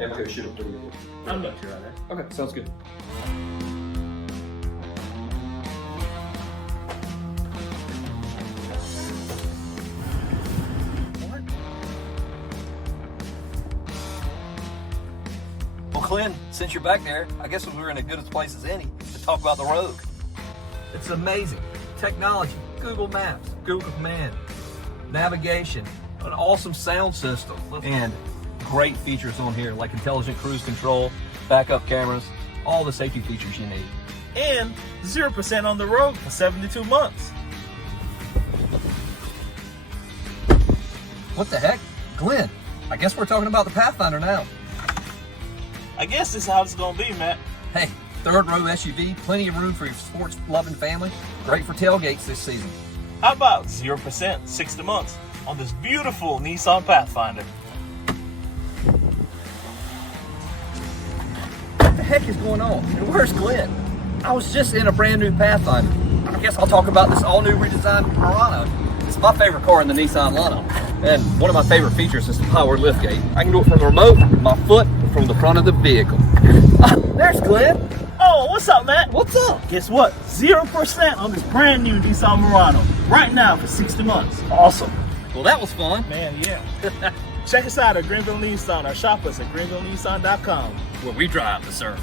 and we'll go shoot it for you. I'll meet you right there. Okay, sounds good. Well, Clint, since you're back there, I guess we're in as good a place as any to talk about the Rogue. It's amazing. Technology, Google Maps, Google Command, navigation, an awesome sound system, and great features on here like intelligent cruise control, backup cameras, all the safety features you need. And 0% on the Rogue for 72 months. What the heck? Glenn, I guess we're talking about the Pathfinder now. I guess this is how it's gonna be, Matt. Hey, third row SUV, plenty of room for your sports-loving family. Great for tailgates this season. How about 0%, 60 months on this beautiful Nissan Pathfinder? What the heck is going on? And where's Glenn? I was just in a brand new Pathfinder. I guess I'll talk about this all new redesigned Murano. It's my favorite car in the Nissan Rogue. And one of my favorite features is the power liftgate. I can do it from the remote, with my foot, or from the front of the vehicle. There's Glenn. Oh, what's up, Matt? What's up? Guess what? 0% on this brand new Nissan Murano right now for 60 months. Awesome. Well, that was fun. Man, yeah. Check us out at Greenville Nissan or shop us at greenvillenissan.com. Where we drive to serve.